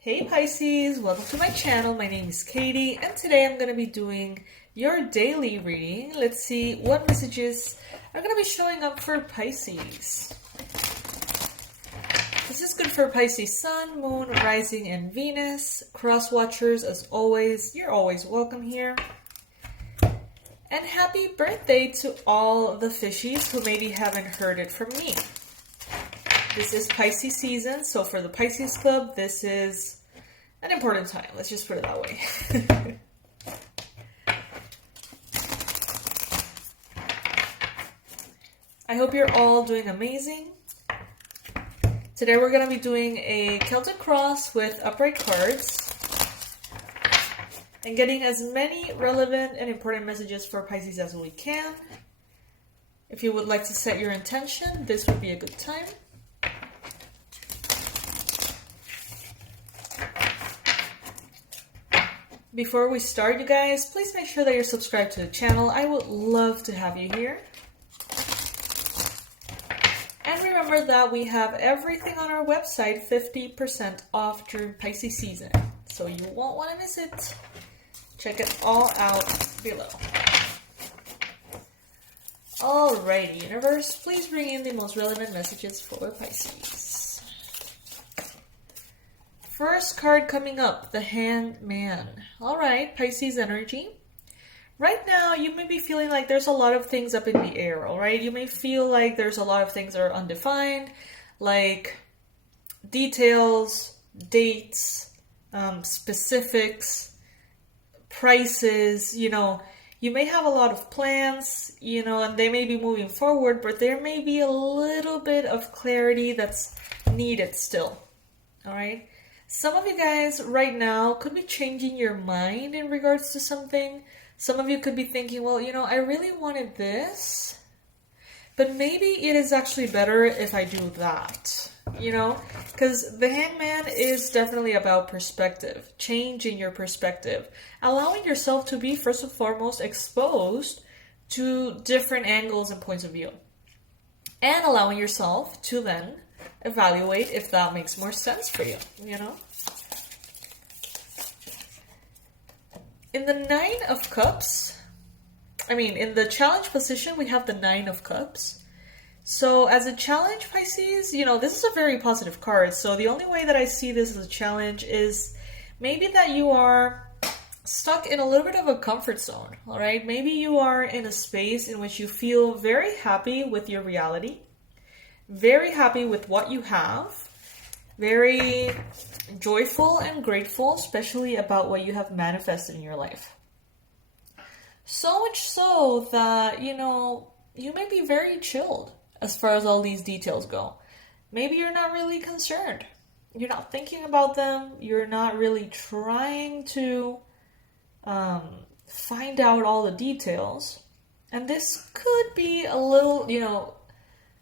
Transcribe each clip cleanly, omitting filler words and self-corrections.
Hey Pisces, welcome to my channel. My name is Katie and today I'm going to be doing your daily reading. Let's see what messages are going to be showing up for Pisces. This is good for Pisces Sun, Moon, Rising, and Venus. Cross watchers, as always, you're always welcome here. And happy birthday to all the fishies who maybe haven't heard it from me. This is Pisces season, so for the Pisces Club, this is an important time. Let's just put it that way. I hope you're all doing amazing. Today we're going to be doing a Celtic cross with upright cards and getting as many relevant and important messages for Pisces as we can. If you would like to set your intention, this would be a good time. Before we start, you guys, please make sure that you're subscribed to the channel. I would love to have you here. And remember that we have everything on our website 50% off during Pisces season. So you won't want to miss it. Check it all out below. Alrighty, universe, please bring in the most relevant messages for Pisces. First card coming up, the Hanged Man. Alright, Pisces energy. Right now, you may be feeling like there's a lot of things up in the air, alright? You may feel like there's a lot of things that are undefined, like details, dates, specifics, prices, you may have a lot of plans, and they may be moving forward, but there may be a little bit of clarity that's needed still, alright? Some of you guys right now could be changing your mind in regards to something. Some of you could be thinking, well, I really wanted this, but maybe it is actually better if I do that, because the Hangman is definitely about perspective, changing your perspective, allowing yourself to be first and foremost exposed to different angles and points of view, and allowing yourself to then evaluate if that makes more sense for you, In the Nine of Cups, in the challenge position, we have the Nine of Cups. So as a challenge, Pisces, this is a very positive card. So the only way that I see this as a challenge is maybe that you are stuck in a little bit of a comfort zone, all right? Maybe you are in a space in which you feel very happy with your reality, very happy with what you have, very joyful and grateful, especially about what you have manifested in your life. So much so that, you may be very chilled as far as all these details go. Maybe you're not really concerned. You're not thinking about them. You're not really trying to find out all the details. And this could be a little,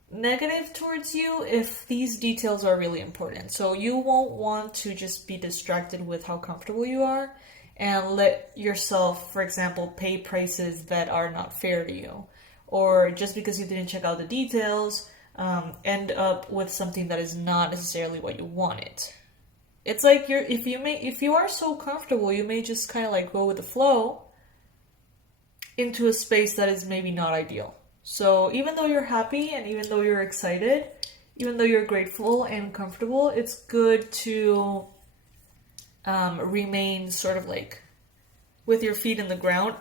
negative towards you if these details are really important. So you won't want to just be distracted with how comfortable you are and let yourself, for example, pay prices that are not fair to you. Or just because you didn't check out the details, end up with something that is not necessarily what you wanted. It's like if you are so comfortable, you may just kind of like go with the flow into a space that is maybe not ideal. So even though you're happy and even though you're excited, even though you're grateful and comfortable, it's good to remain sort of like with your feet in the ground.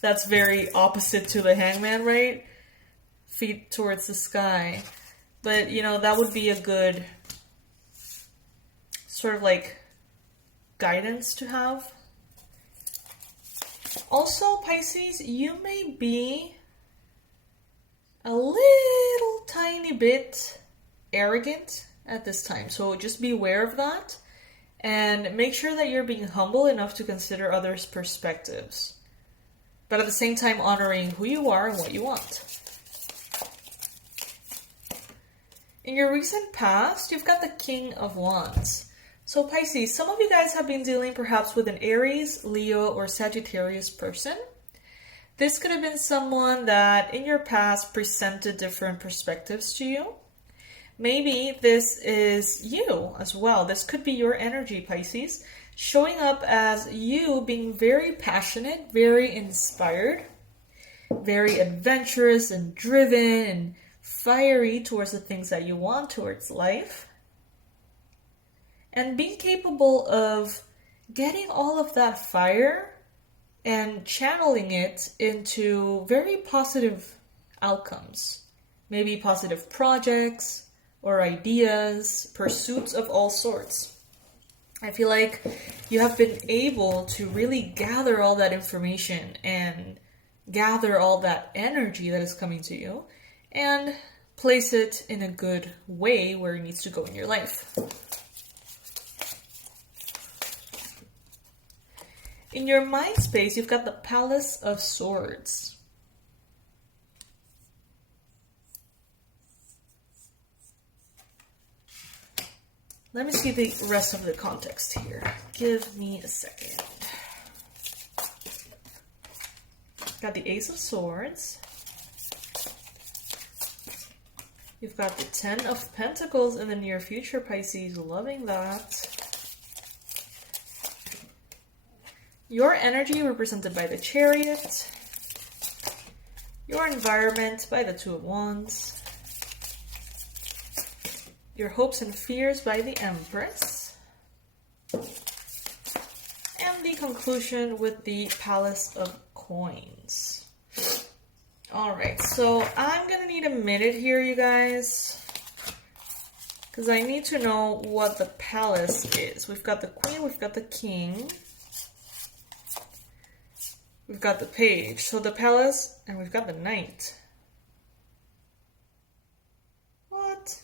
That's very opposite to the Hangman, right? Feet towards the sky. But, that would be a good sort of like guidance to have. Also, Pisces, you may be a little tiny bit arrogant at this time. So just be aware of that and make sure that you're being humble enough to consider others' perspectives, but at the same time honoring who you are and what you want. In your recent past, you've got the King of Wands. So Pisces, some of you guys have been dealing perhaps with an Aries, Leo, or Sagittarius person. This could have been someone that in your past presented different perspectives to you. Maybe this is you as well. This could be your energy, Pisces, showing up as you being very passionate, very inspired, very adventurous and driven and fiery towards the things that you want towards life. And being capable of getting all of that fire and channeling it into very positive outcomes. Maybe positive projects or ideas, pursuits of all sorts. I feel like you have been able to really gather all that information and gather all that energy that is coming to you and place it in a good way where it needs to go in your life. In your mind space, you've got the Palace of Swords. Let me see the rest of the context here. Give me a second. Got the Ace of Swords. You've got the Ten of Pentacles in the near future, Pisces. Loving that. Your energy represented by the Chariot. Your environment by the Two of Wands. Your hopes and fears by the Empress. And the conclusion with the Palace of Coins. Alright, so I'm gonna need a minute here, you guys, because I need to know what the Palace is. We've got the Queen, we've got the King, we've got the Page. So the Palace, and we've got the Knight. What?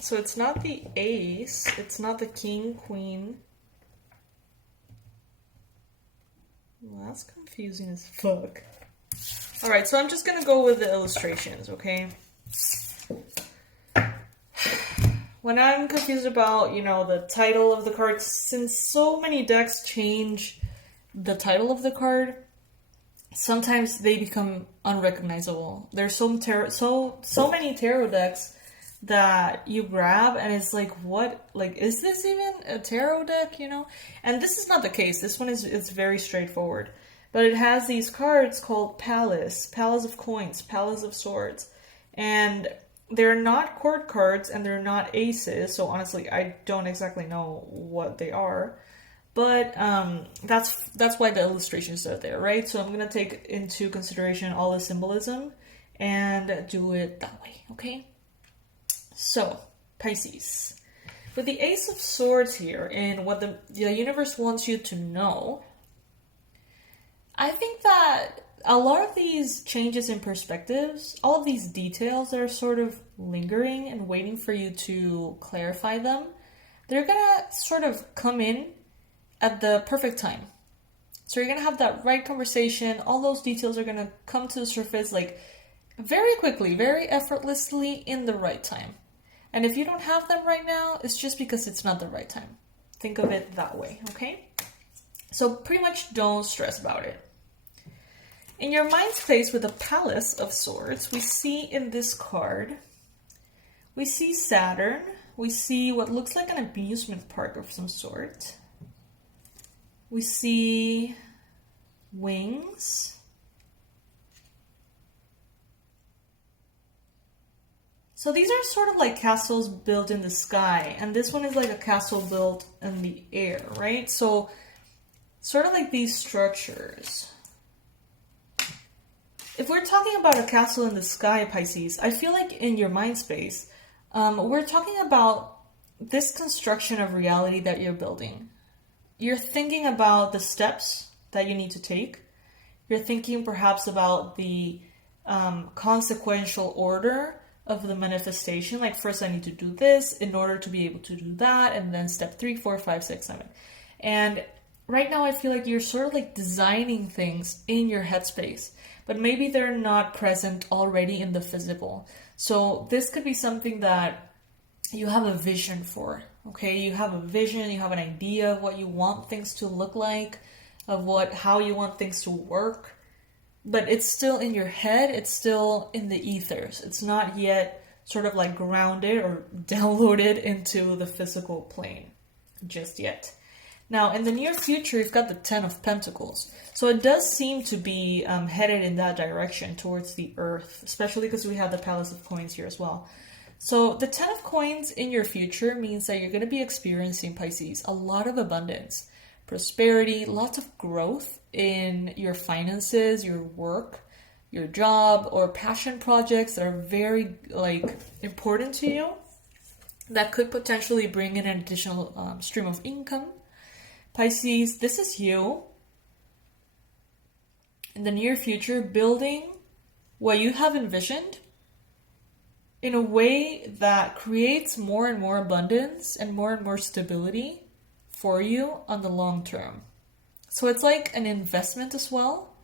So it's not the Ace, it's not the King, Queen. Well, that's confusing as fuck. Alright, so I'm just gonna go with the illustrations, okay? When I'm confused about, you know, the title of the card, since so many decks change the title of the card, sometimes they become unrecognizable. There's so many tarot decks that you grab and it's like, what, like, is this even a tarot deck, you know? And this is not the case. This one it's very straightforward, but it has these cards called Palace of Coins, Palace of Swords, and they're not court cards and they're not aces, so honestly I don't exactly know what they are, but that's why the illustrations are there, right? So I'm gonna take into consideration all the symbolism and do it that way, okay? So, Pisces, with the Ace of Swords here and what the universe wants you to know, I think that a lot of these changes in perspectives, all of these details that are sort of lingering and waiting for you to clarify them, they're gonna sort of come in at the perfect time. So you're gonna have that right conversation, all those details are gonna come to the surface like very quickly, very effortlessly in the right time. And if you don't have them right now, it's just because it's not the right time. Think of it that way, okay? So pretty much don't stress about it. In your mind space with the Palace of Swords, we see in this card, we see Saturn, we see what looks like an amusement park of some sort. We see wings. So these are sort of like castles built in the sky, and this one is like a castle built in the air, right? So sort of like these structures. If we're talking about a castle in the sky, Pisces, I feel like in your mind space, we're talking about this construction of reality that you're building. You're thinking about the steps that you need to take. You're thinking perhaps about the consequential order of the manifestation. Like, first I need to do this in order to be able to do that, and then step 3, 4, 5, 6, 7. And right now I feel like you're sort of like designing things in your headspace, but maybe they're not present already in the physical. So this could be something that you have a vision for, okay? You have a vision, you have an idea of what you want things to look like, of how you want things to work, but it's still in your head, it's still in the ethers. It's not yet sort of like grounded or downloaded into the physical plane just yet. Now, in the near future, you've got the Ten of Pentacles. So it does seem to be headed in that direction towards the earth, especially because we have the Palace of Coins here as well. So the Ten of Coins in your future means that you're going to be experiencing, Pisces, a lot of abundance, prosperity, lots of growth in your finances, your work, your job, or passion projects that are very important to you that could potentially bring in an additional stream of income. Pisces, this is you in the near future building what you have envisioned in a way that creates more and more abundance and more stability for you on the long term. So it's like an investment as well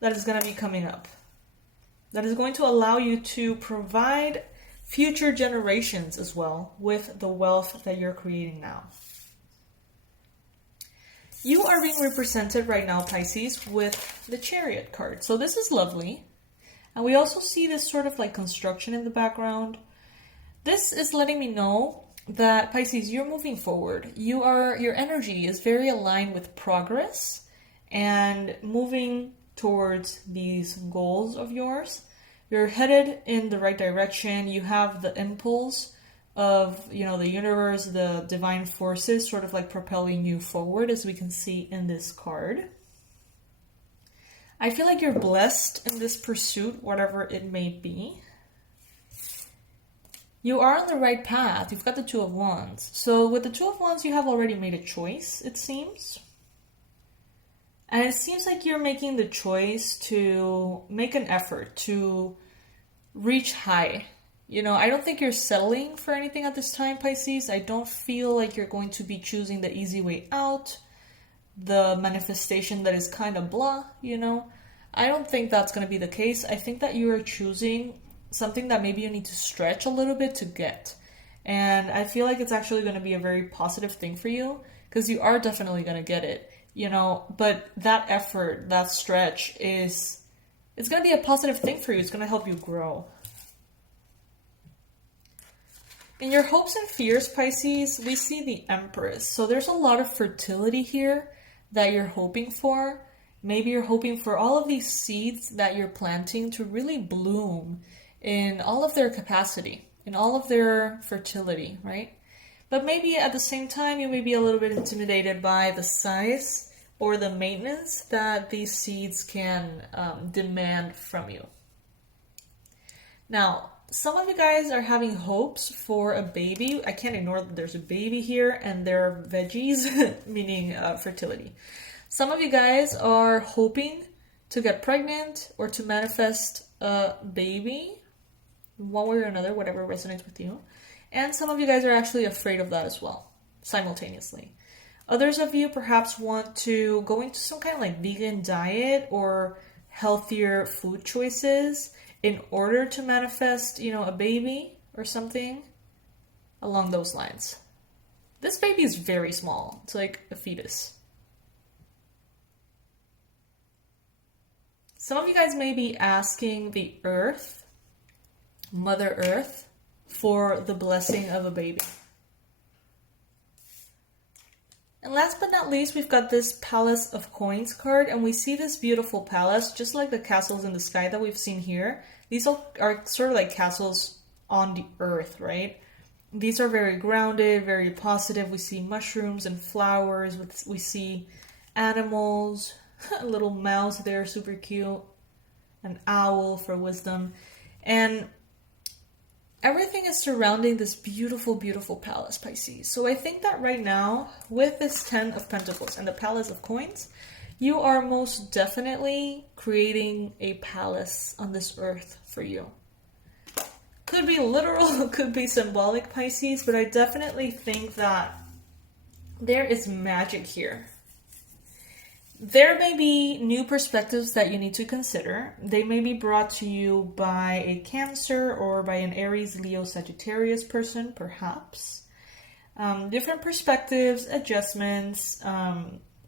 that is going to be coming up, that is going to allow you to provide future generations as well with the wealth that you're creating now. You are being represented right now, Pisces, with the Chariot card. So this is lovely. And we also see this sort of like construction in the background. This is letting me know that, Pisces, you're moving forward. Your energy is very aligned with progress and moving towards these goals of yours. You're headed in the right direction. You have the impulse of, the universe, the divine forces sort of like propelling you forward, as we can see in this card. I feel like you're blessed in this pursuit, whatever it may be. You are on the right path. You've got the Two of Wands. So with the Two of Wands, you have already made a choice, it seems. And it seems like you're making the choice to make an effort to reach high. I don't think you're settling for anything at this time, Pisces. I don't feel like you're going to be choosing the easy way out, the manifestation that is kind of blah, I don't think that's going to be the case. I think that you are choosing something that maybe you need to stretch a little bit to get. And I feel like it's actually going to be a very positive thing for you, because you are definitely going to get it, but that effort, that stretch it's going to be a positive thing for you. It's going to help you grow. In your hopes and fears, Pisces, we see the Empress. So there's a lot of fertility here that you're hoping for. Maybe you're hoping for all of these seeds that you're planting to really bloom in all of their capacity, in all of their fertility, right? But maybe at the same time, you may be a little bit intimidated by the size or the maintenance that these seeds can demand from you. Now, some of you guys are having hopes for a baby. I can't ignore that there's a baby here and there are veggies, meaning fertility. Some of you guys are hoping to get pregnant or to manifest a baby, one way or another, whatever resonates with you. And some of you guys are actually afraid of that as well, simultaneously. Others of you perhaps want to go into some kind of like vegan diet or healthier food choices in order to manifest, a baby or something along those lines. This baby is very small. It's like a fetus. Some of you guys may be asking the Earth, Mother Earth, for the blessing of a baby. And last but not least, we've got this Palace of Coins card, and we see this beautiful palace, just like the castles in the sky that we've seen here. These are sort of like castles on the earth, right? These are very grounded, very positive. We see mushrooms and flowers. We see animals, a little mouse there, super cute, an owl for wisdom. And everything is surrounding this beautiful, beautiful palace, Pisces. So I think that right now, with this Ten of Pentacles and the Palace of Coins, you are most definitely creating a palace on this earth for you. Could be literal, could be symbolic, Pisces, but I definitely think that there is magic here. There may be new perspectives that you need to consider. They may be brought to you by a Cancer or by an Aries, Leo, Sagittarius person, perhaps. Different perspectives, adjustments,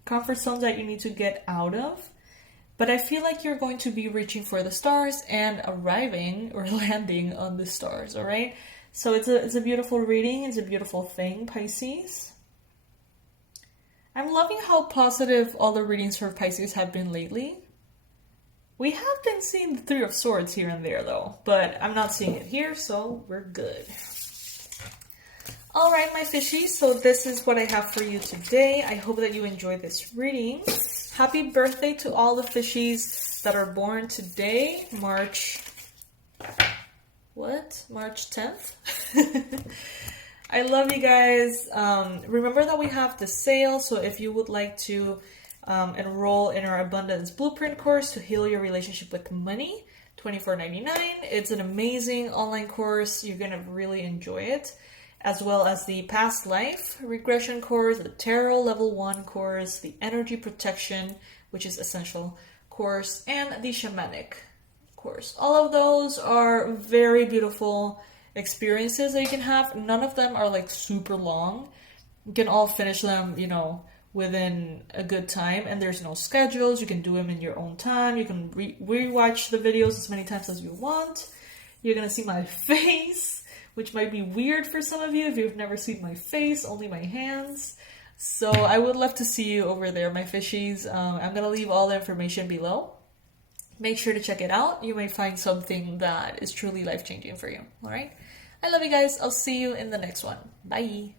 comfort zones that you need to get out of. But I feel like you're going to be reaching for the stars and arriving or landing on the stars, all right? So it's a beautiful reading. It's a beautiful thing, Pisces. I'm loving how positive all the readings for Pisces have been lately. We have been seeing the Three of Swords here and there, though, but I'm not seeing it here, so we're good. All right, my fishies, so this is what I have for you today. I hope that you enjoyed this reading. Happy birthday to all the fishies that are born today, March 10th? I love you guys. Remember that we have the sale, so if you would like to enroll in our Abundance Blueprint course to heal your relationship with money, $24.99. It's an amazing online course. You're going to really enjoy it, as well as the Past Life Regression course, the Tarot Level 1 course, the Energy Protection, which is essential course, and the Shamanic course. All of those are very beautiful experiences that you can have. None of them are like super long. You can all finish them, you know, within a good time, and there's no schedules. You can do them in your own time. You can rewatch the videos as many times as you want. You're gonna see my face, which might be weird for some of you if you've never seen my face, only my hands. So I would love to see you over there, my fishies. I'm gonna leave all the information below. Make sure to check it out. You may find something that is truly life-changing for you. All right? I love you guys. I'll see you in the next one. Bye.